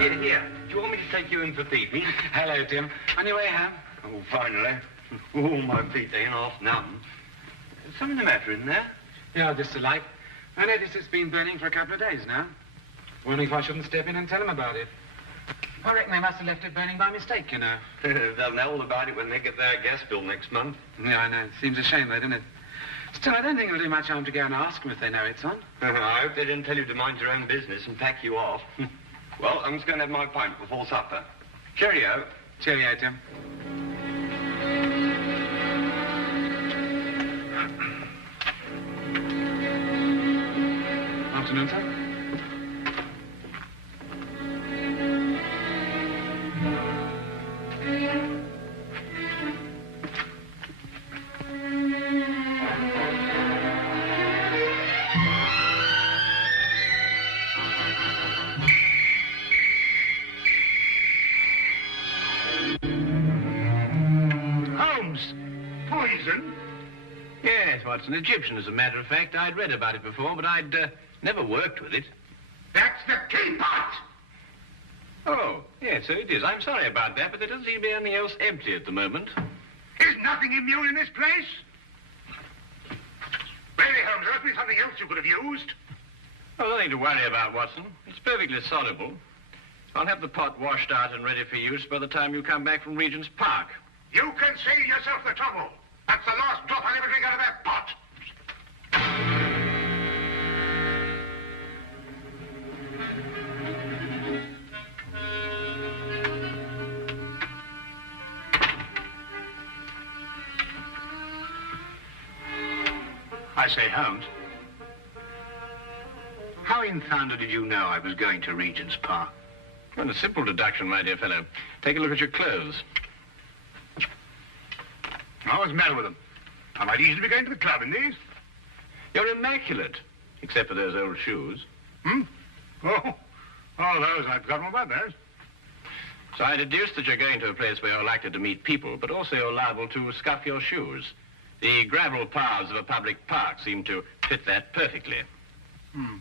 Here. Do you want me to take you in for tea? Hello, Tim. On your way, Ham? Oh, finally. Oh, my feet ain't half numb. Is something the matter in there? Yeah, just a light. I noticed it's been burning for a couple of days now. Wondering if I shouldn't step in and tell them about it. I reckon they must have left it burning by mistake, you know. They'll know all about it when they get their gas bill next month. Yeah, I know. Seems a shame, though, doesn't it? Still, I don't think it'll do much harm to go and ask them if they know it's on. I hope they didn't tell you to mind your own business and pack you off. Well, I'm just going to have my pint before supper. Cheerio. Cheerio, Tim. Afternoon, sir. It's an Egyptian, as a matter of fact. I'd read about it before, but I'd never worked with it. That's the teapot! Oh, yes, so it is. I'm sorry about that, but there doesn't seem to be anything else empty at the moment. Is nothing immune in this place? Really, Holmes, there must be something else you could have used. Oh, nothing to worry about, Watson. It's perfectly soluble. I'll have the pot washed out and ready for use by the time you come back from Regent's Park. You can save yourself the trouble. That's the last drop I'll ever drink out of that pot. I say, Holmes, how in thunder did you know I was going to Regent's Park? Well, a simple deduction, my dear fellow. Take a look at your clothes. Oh, what's the matter with them? I might easily be going to the club in these. You're immaculate, except for those old shoes. Hmm? Oh, those. I've forgotten all about those. So I deduced that you're going to a place where you're likely to meet people, but also you're liable to scuff your shoes. The gravel paths of a public park seem to fit that perfectly. Hmm.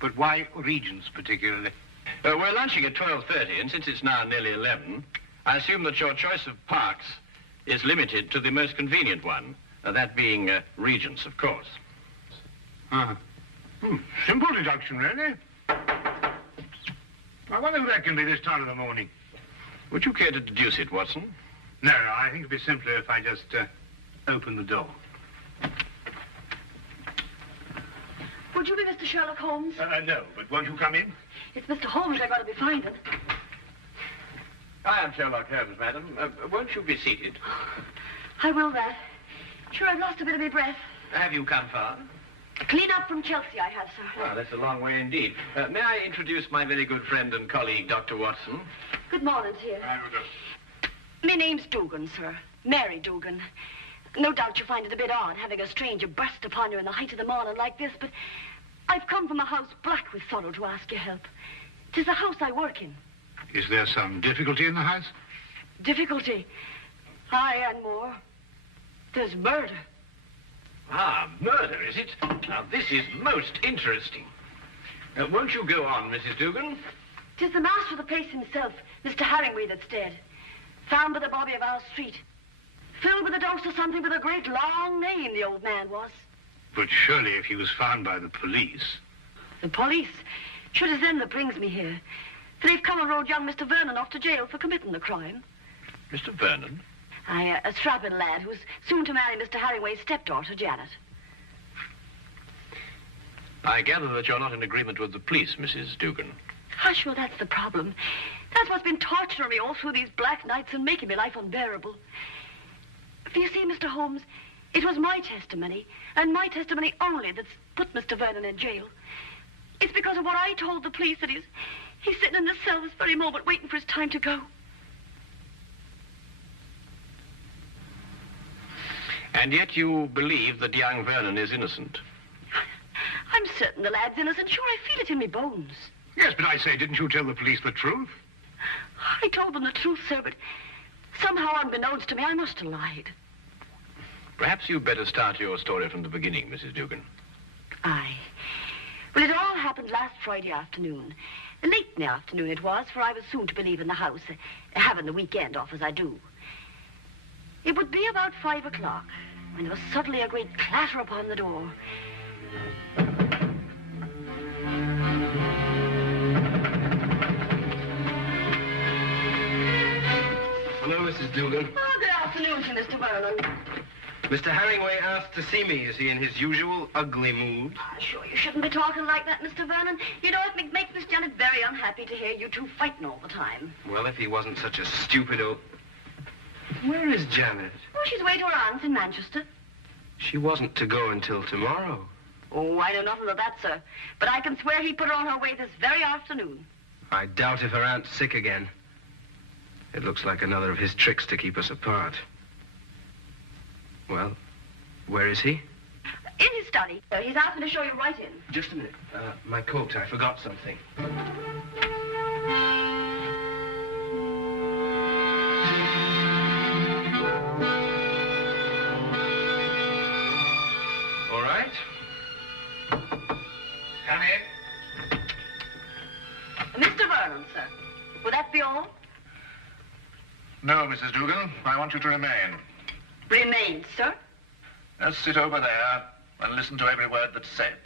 But why Regent's particularly? We're lunching at 12:30, and since it's now nearly 11, I assume that your choice of parks is limited to the most convenient one, that being Regent's, of course. Simple deduction, really. I wonder who that can be this time of the morning. Would you care to deduce it, Watson? No, I think it'd be simpler if I just open the door. Would you be Mr. Sherlock Holmes? No, but won't you come in? It's Mr. Holmes I've got to be finding. I am Sherlock Holmes, madam. Won't you be seated? I will that. Sure, I've lost a bit of my breath. Have you come far? Clean up from Chelsea, I have, sir. Well, that's a long way indeed. May I introduce my very good friend and colleague, Dr. Watson? Good morning to you. I will. My name's Dugan, sir. Mary Dugan. No doubt you find it a bit odd having a stranger burst upon you in the height of the morning like this, but I've come from a house black with sorrow to ask your help. 'Tis the house I work in. Is there some difficulty in the house? Difficulty? Aye, and more. There's murder. Ah, murder, is it? Now, this is most interesting. Won't you go on, Mrs. Dugan? 'Tis the master of the place himself, Mr. Hammingway, that's dead. Found by the bobby of our street. Filled with a dose of something with a great long name, the old man was. But surely if he was found by the police... The police? Sure, it's them that brings me here. They've come and rode young Mr. Vernon off to jail for committing the crime. Mr. Vernon? Aye, a strapping lad who's soon to marry Mr. Hammingway's stepdaughter, Janet. I gather that you're not in agreement with the police, Mrs. Dugan. Hush, well, that's the problem. That's what's been torturing me all through these black nights and making my life unbearable. For you see, Mr. Holmes, it was my testimony, and my testimony only, that's put Mr. Vernon in jail. It's because of what I told the police that he's sitting in the cell this very moment waiting for his time to go. And yet you believe that young Vernon is innocent? I'm certain the lad's innocent. Sure, I feel it in my bones. Yes, but I say, didn't you tell the police the truth? I told them the truth, sir, but somehow, unbeknownst to me, I must have lied. Perhaps you'd better start your story from the beginning, Mrs. Dugan. Aye. Well, it all happened happened last Friday afternoon. Late in the afternoon it was, for I was soon to be leaving the house, having the weekend off as I do. It would be about 5 o'clock when there was suddenly a great clatter upon the door. Hello, Mrs. Dugan. Oh, good afternoon to Mr. Vernon. Mr. Hammingway asked to see me. Is he in his usual ugly mood? Sure, you shouldn't be talking like that, Mr. Vernon. You know, it makes Miss Janet very unhappy to hear you two fighting all the time. Well, if he wasn't such a stupid old... Where is Janet? Oh, she's away to her aunt's in Manchester. She wasn't to go until tomorrow. Oh, I know nothing of that, sir. But I can swear he put her on her way this very afternoon. I doubt if her aunt's sick again. It looks like another of his tricks to keep us apart. Well, where is he? In his study. He's asked me to show you right in. Just a minute. My coat. I forgot something. All right. Come in. Mr. Vernon, sir. Will that be all? No, Mrs. Dugan. I want you to remain. Remain, sir. Just sit over there and listen to every word that's said.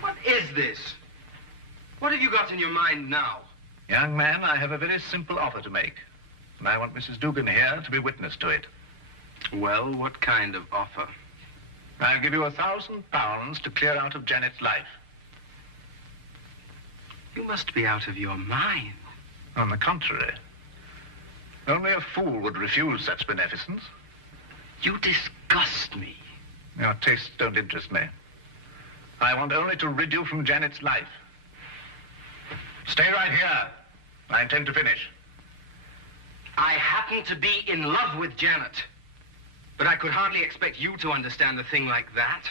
What is this? What have you got in your mind now? Young man, I have a very simple offer to make. And I want Mrs. Dugan here to be witness to it. Well, what kind of offer? I'll give you £1,000 to clear out of Janet's life. You must be out of your mind. On the contrary. Only a fool would refuse such beneficence. You disgust me. Your tastes don't interest me. I want only to rid you from Janet's life. Stay right here. I intend to finish. I happen to be in love with Janet. But I could hardly expect you to understand a thing like that.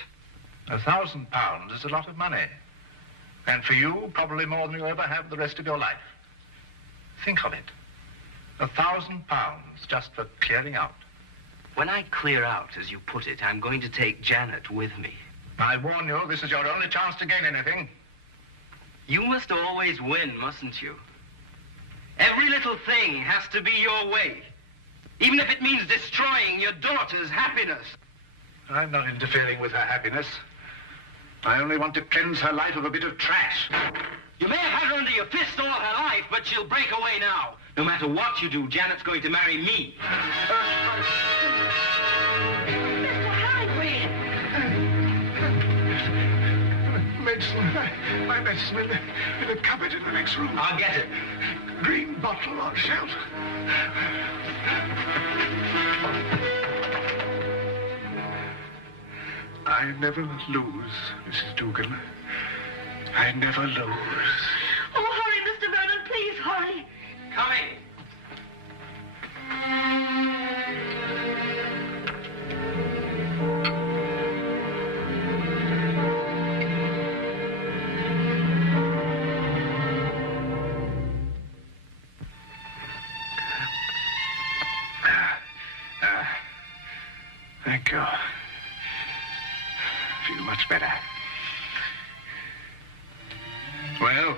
£1,000 is a lot of money. And for you, probably more than you'll ever have the rest of your life. Think of it. £1,000 just for clearing out. When I clear out, as you put it, I'm going to take Janet with me. I warn you, this is your only chance to gain anything. You must always win, mustn't you? Every little thing has to be your way. Even if it means destroying your daughter's happiness. I'm not interfering with her happiness. I only want to cleanse her life of a bit of trash. You may have had her under your fist all her life, but she'll break away now. No matter what you do, Janet's going to marry me. Mr. Hammingway! Medicine. My medicine in the cupboard in the next room. I'll get it. Green bottle on shelf. I never lose, Mrs. Dugan. I never lose. Oh, hurry, Mr. Vernon, please, hurry. Coming. Thank you. Feel much better. Well,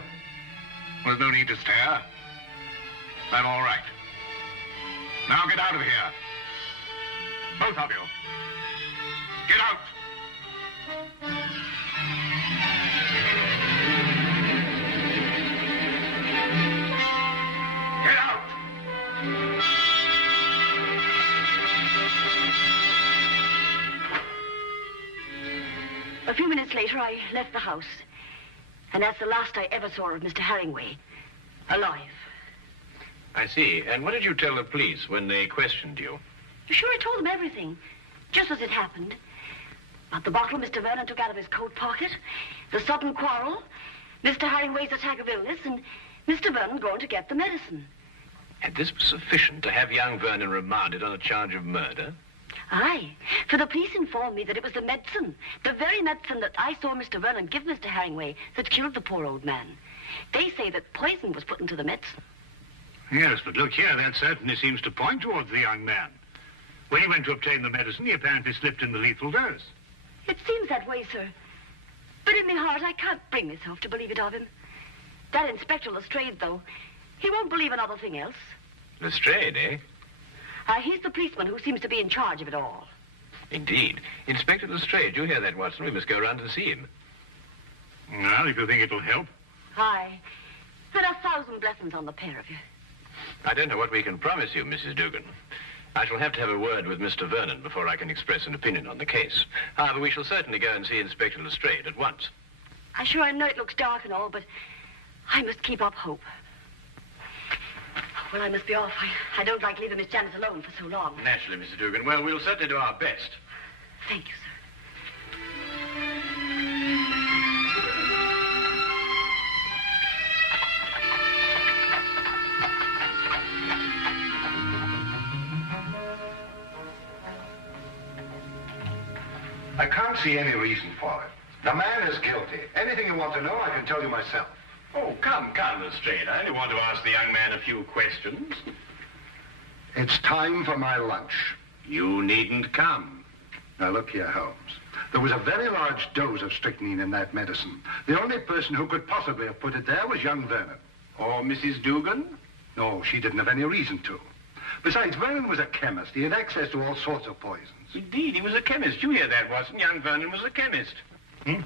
there's no need to stare. I'm all right. Now get out of here. Both of you. Get out. Get out. A few minutes later, I left the house. And that's the last I ever saw of Mr. Hammingway. Alive. I see. And what did you tell the police when they questioned you? Sure, I told them everything. Just as it happened. About the bottle Mr. Vernon took out of his coat pocket, the sudden quarrel, Mr. Hammingway's attack of illness, and Mr. Vernon going to get the medicine. And this was sufficient to have young Vernon remanded on a charge of murder? Aye, for the police informed me that it was the medicine, the very medicine that I saw Mr. Vernon give Mr. Hammingway, that killed the poor old man. They say that poison was put into the medicine. Yes, but look here, that certainly seems to point towards the young man. When he went to obtain the medicine, he apparently slipped in the lethal dose. It seems that way, sir. But in my heart, I can't bring myself to believe it of him. That Inspector Lestrade, though, he won't believe another thing else. Lestrade, eh? He's the policeman who seems to be in charge of it all. Indeed. Inspector Lestrade, you hear that, Watson? We must go round and see him. Well, if you think it'll help. Aye. And 1,000 blessings on the pair of you. I don't know what we can promise you, Mrs. Dugan. I shall have to have a word with Mr. Vernon before I can express an opinion on the case. However, we shall certainly go and see Inspector Lestrade at once. I know it looks dark and all, but I must keep up hope. Well, I must be off. I don't like leaving Miss Janet alone for so long. Naturally, Mrs. Dugan. Well, we'll certainly do our best. Thank you, sir. I can't see any reason for it. The man is guilty. Anything you want to know, I can tell you myself. Oh, come, Lestrade. I only want to ask the young man a few questions. It's time for my lunch. You needn't come. Now, look here, Holmes. There was a very large dose of strychnine in that medicine. The only person who could possibly have put it there was young Vernon. Or Mrs. Dugan? No, she didn't have any reason to. Besides, Vernon was a chemist. He had access to all sorts of poisons. Indeed, he was a chemist. You hear that, Watson? Young Vernon was a chemist. Yes,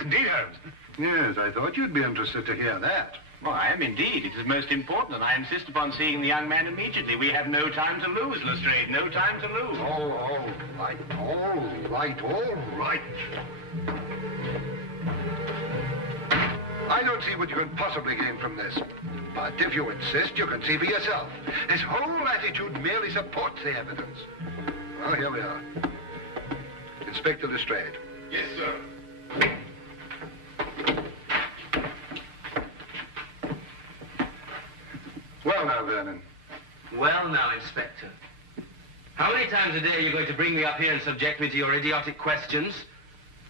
indeed, Holmes. Yes, I thought you'd be interested to hear that. Well, I am indeed. It is most important, and I insist upon seeing the young man immediately. We have no time to lose, Lestrade. No time to lose. All right. I don't see what you can possibly gain from this. But if you insist, you can see for yourself. His whole attitude merely supports the evidence. Well, here we are. Inspector Lestrade. Yes, sir. Well now, Vernon. Well now, Inspector. How many times a day are you going to bring me up here and subject me to your idiotic questions?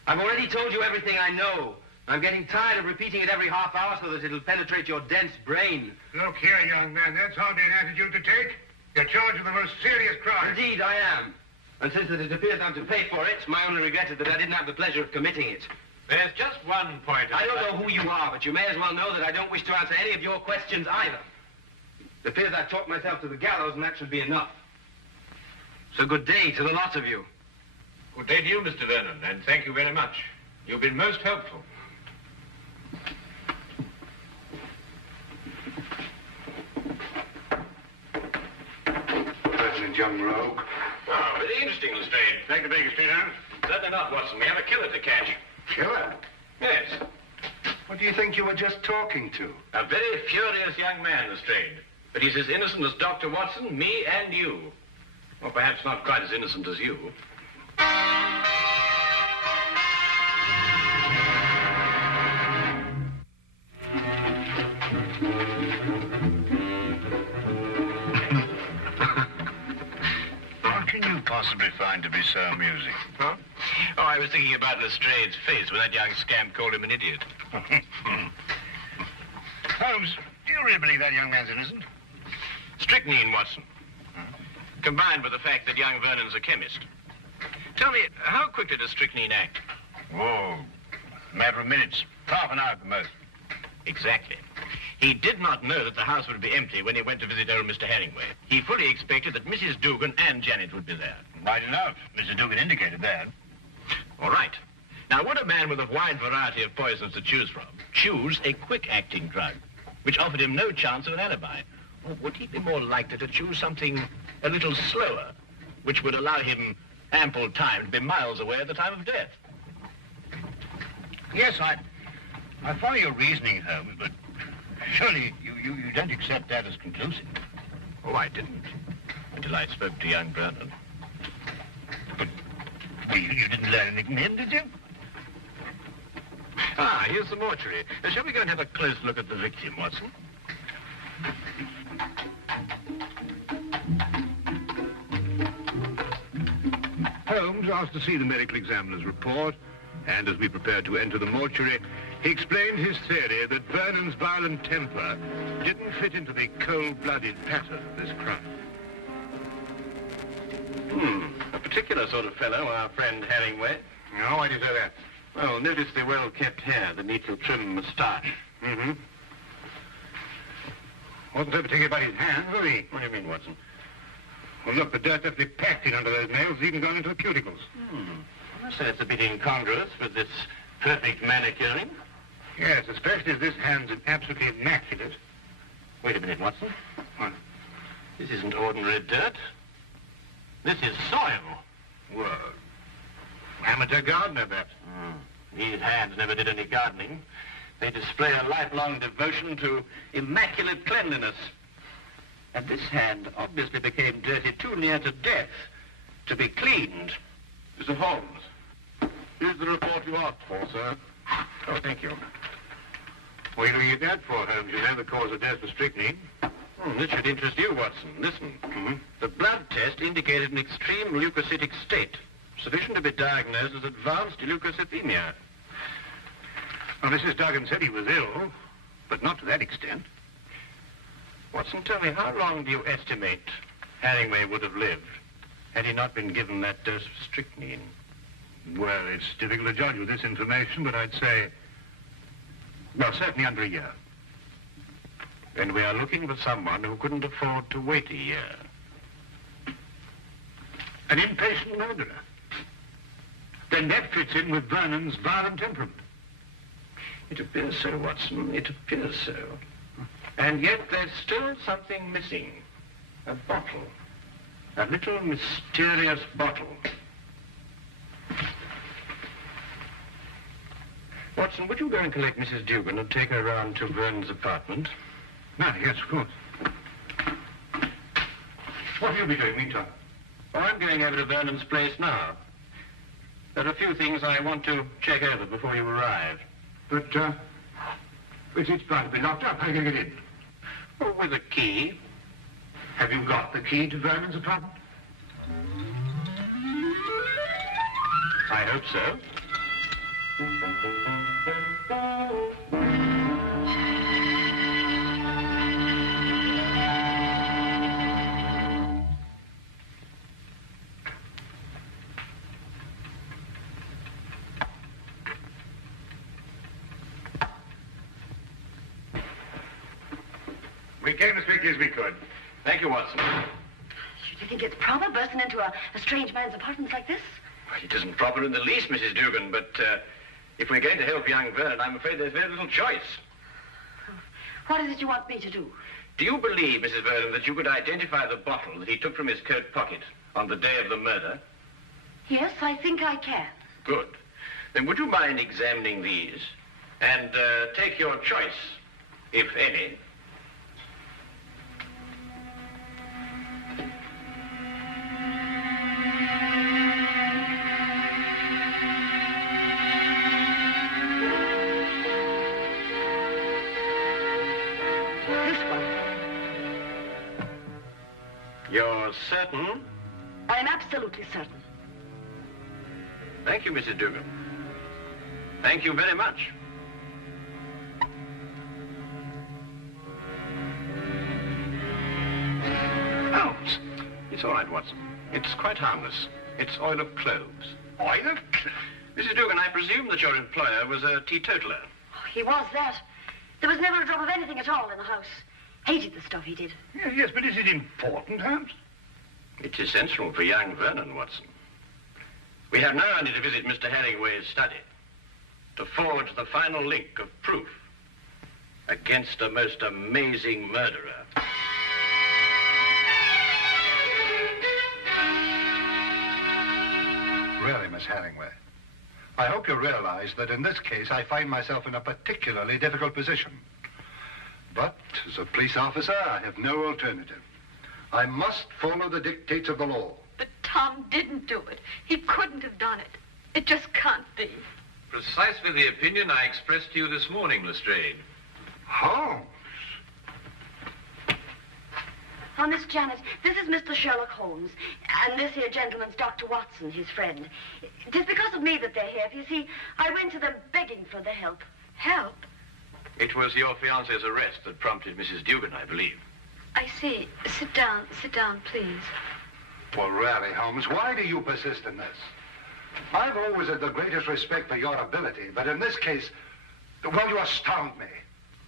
I've already told you everything I know. I'm getting tired of repeating it every half hour so that it'll penetrate your dense brain. Look here, young man, that's hardly an attitude to take. You're charged with the most serious crime. Indeed, I am. And since it appears I'm to pay for it, my only regret is that I didn't have the pleasure of committing it. There's just one point. I don't know who you are, but you may as well know that I don't wish to answer any of your questions either. It appears I've talked myself to the gallows, and that should be enough. So good day to the lot of you. Good day to you, Mr. Vernon, and thank you very much. You've been most helpful. President Young Rogue. Oh, very interesting, Lestrade. Take the Baker Street, Holmes. Certainly not, Watson. We have a killer to catch. Killer? Yes. What do you think you were just talking to? A very furious young man, Lestrade. But he's as innocent as Dr. Watson, me, and you. Or perhaps not quite as innocent as you. What can you possibly find to be so amusing? Huh? Oh, I was thinking about Lestrade's face when that young scamp called him an idiot. Holmes, do you really believe that young man's innocent? Strychnine, Watson. Combined with the fact that young Vernon's a chemist. Tell me, how quickly does strychnine act? Oh, a matter of minutes. Half an hour at the most. Exactly. He did not know that the house would be empty when he went to visit old Mr. Hammingway. He fully expected that Mrs. Dugan and Janet would be there. Right enough. Mr. Dugan indicated that. All right. Now, would a man with a wide variety of poisons to choose from choose a quick-acting drug, which offered him no chance of an alibi? Or would he be more likely to choose something a little slower, which would allow him ample time to be miles away at the time of death? Yes, I follow your reasoning, Holmes, but surely you don't accept that as conclusive. Oh, I didn't, until I spoke to young Vernon. But you didn't learn anything from him, did you? Ah, here's the mortuary. Shall we go and have a close look at the victim, Watson? Holmes asked to see the medical examiner's report, and as we prepared to enter the mortuary, he explained his theory that Vernon's violent temper didn't fit into the cold-blooded pattern of this crime. A particular sort of fellow, our friend Hammingway. No, why do you say that? Well, notice the well-kept hair, the neatly trimmed moustache. Mm-hmm. Wasn't so particular about his hands, was he? What do you mean, Watson? Well, look, the dirt definitely packed in under those nails, even gone into the cuticles. I must say it's a bit incongruous with this perfect manicuring. Yes, especially as this hand's absolutely immaculate. Wait a minute, Watson. What? This isn't ordinary dirt. This is soil. Well, amateur gardener, perhaps. These hands never did any gardening. They display a lifelong devotion to immaculate cleanliness. And this hand obviously became dirty too near to death to be cleaned. Mr. Holmes, here's the report you asked for, sir. Oh, thank you. What are you looking at that for, Holmes? You know the cause of death was strychnine. This should interest you, Watson. Listen. The blood test indicated an extreme leukocytic state, sufficient to be diagnosed as advanced leukocythemia. Well, Mrs. Duncan said he was ill, but not to that extent. Watson, tell me, how long do you estimate Hammingway would have lived had he not been given that dose of strychnine? Well, it's difficult to judge with this information, but I'd say, well, certainly under a year. Then we are looking for someone who couldn't afford to wait a year. An impatient murderer. Then that fits in with Vernon's violent temperament. It appears so, Watson. It appears so. And yet there's still something missing. A bottle. A little mysterious bottle. Watson, would you go and collect Mrs. Dugan and take her round to Vernon's apartment? Yes, of course. What will you be doing meantime? Oh, I'm going over to Vernon's place now. There are a few things I want to check over before you arrive. But, it's going to be locked up. How are you going to get in? Oh, with a key. Have you got the key to Vernon's apartment? I hope so. We came as quickly as we could. Thank you, Watson. Do you think it's proper bursting into a strange man's apartment like this? Well, it isn't proper in the least, Mrs. Dugan, but if we're going to help young Vernon, I'm afraid there's very little choice. What is it you want me to do? Do you believe, Mrs. Vernon, that you could identify the bottle that he took from his coat pocket on the day of the murder? Yes, I think I can. Good. Then would you mind examining these and take your choice, if any? You're certain? I'm absolutely certain. Thank you, Mrs. Dugan. Thank you very much. Holmes! It's all right, Watson. It's quite harmless. It's oil of cloves. Oil of Mrs. Dugan, I presume that your employer was a teetotaler. Oh, he was that. There was never a drop of anything at all in the house. Hated the stuff he did. Yes, but is it important, Holmes? It's essential for young Vernon, Watson. We have now only to visit Mr. Hammingway's study to forge the final link of proof against a most amazing murderer. Really, Miss Hammingway, I hope you realize that in this case I find myself in a particularly difficult position. But as a police officer, I have no alternative. I must follow the dictates of the law. But Tom didn't do it. He couldn't have done it. It just can't be. Precisely the opinion I expressed to you this morning, Lestrade. Holmes? Oh, Miss Janet, this is Mr. Sherlock Holmes, and this here gentleman's Dr. Watson, his friend. It is because of me that they're here. You see, I went to them begging for the help. Help? It was your fiancé's arrest that prompted Mrs. Dugan, I believe. I see. Sit down, please. Well, really, Holmes, why do you persist in this? I've always had the greatest respect for your ability, but in this case, well, you astound me.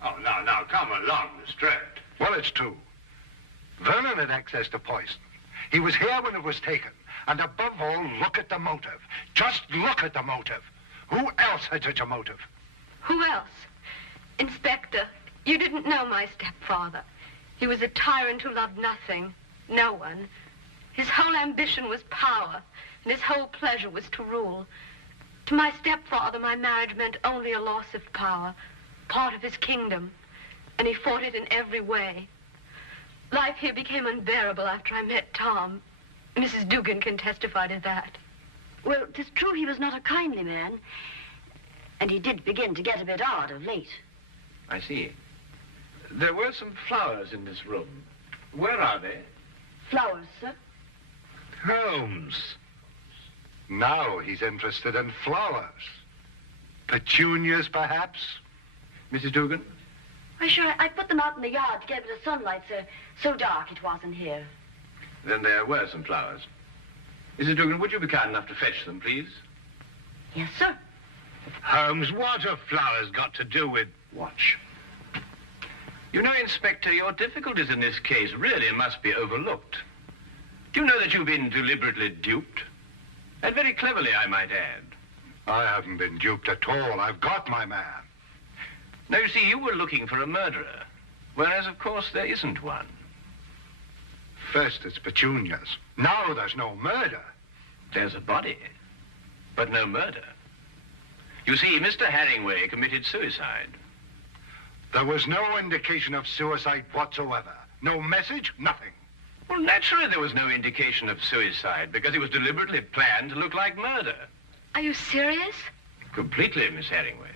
Oh, now, come along, Lestrade. Well, it's true. Vernon had access to poison. He was here when it was taken. And above all, look at the motive. Just look at the motive. Who else had such a motive? Who else? Inspector, you didn't know my stepfather. He was a tyrant who loved nothing, no one. His whole ambition was power, and his whole pleasure was to rule. To my stepfather, my marriage meant only a loss of power, part of his kingdom, and he fought it in every way. Life here became unbearable after I met Tom. Mrs. Dugan can testify to that. Well, 'tis true he was not a kindly man, and he did begin to get a bit odd of late. I see. There were some flowers in this room. Where are they? Flowers, sir? Holmes. Now he's interested in flowers. Petunias, perhaps? Mrs. Dugan? Why, sure, I put them out in the yard to get a bit of sunlight, sir. So dark it wasn't here. Then there were some flowers. Mrs. Dugan, would you be kind enough to fetch them, please? Yes, sir. Holmes, what have flowers got to do with... Watch. You know, Inspector, your difficulties in this case really must be overlooked. Do you know that you've been deliberately duped? And very cleverly, I might add. I haven't been duped at all. I've got my man. Now, you see, you were looking for a murderer, whereas, of course, there isn't one. First it's petunias. Now there's no murder. There's a body, but no murder. You see, Mr. Hammingway committed suicide. There was no indication of suicide whatsoever. No message, nothing. Well, naturally there was no indication of suicide, because it was deliberately planned to look like murder. Are you serious? Completely, Miss Hammingway.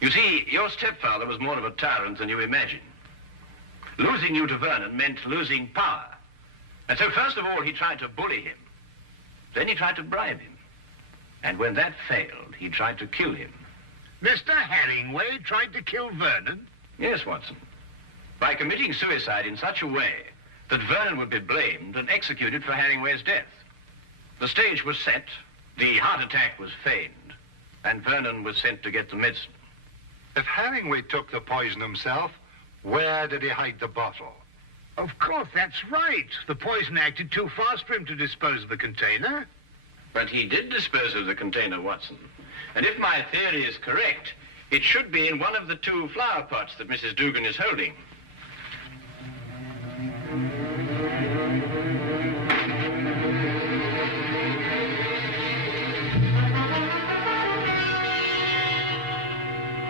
You see, your stepfather was more of a tyrant than you imagine. Losing you to Vernon meant losing power. And so first of all, he tried to bully him. Then he tried to bribe him. And when that failed, he tried to kill him. Mr. Hammingway tried to kill Vernon? Yes, Watson. By committing suicide in such a way that Vernon would be blamed and executed for Hammingway's death. The stage was set, the heart attack was feigned, and Vernon was sent to get the medicine. If Hammingway took the poison himself, where did he hide the bottle? Of course, that's right. The poison acted too fast for him to dispose of the container. But he did dispose of the container, Watson. And if my theory is correct, it should be in one of the two flower pots that Mrs. Dugan is holding.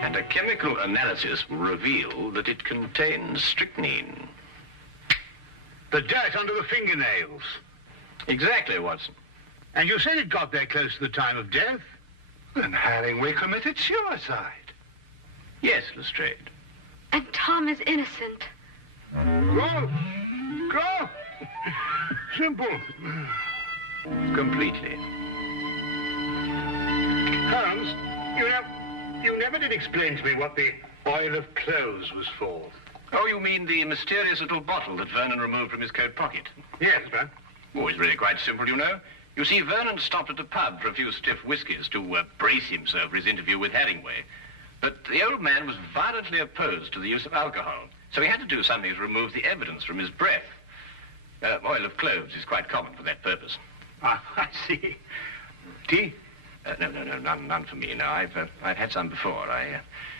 And a chemical analysis will reveal that it contains strychnine. The dirt under the fingernails. Exactly, Watson. And you said it got there close to the time of death? Then Hammingway committed suicide. Yes, Lestrade. And Tom is innocent. Go! Go! Simple. Completely. Holmes, you never did explain to me what the oil of clothes was for. Oh, you mean the mysterious little bottle that Vernon removed from his coat pocket? Yes, sir. Oh, it's really quite simple, you know. You see, Vernon stopped at a pub for a few stiff whiskies to brace himself for his interview with Hammingway. But the old man was violently opposed to the use of alcohol, so he had to do something to remove the evidence from his breath. Oil of cloves is quite common for that purpose. Ah, I see. Tea? No, none for me. No, I've had some before.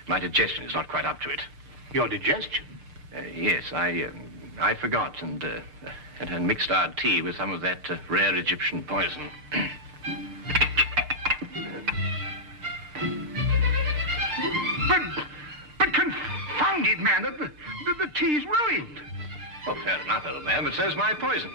My digestion is not quite up to it. Your digestion? Yes, I forgot and mixed our tea with some of that rare Egyptian poison. But confound it, man, the tea's ruined. Oh, fair enough, old man, but so's my poison.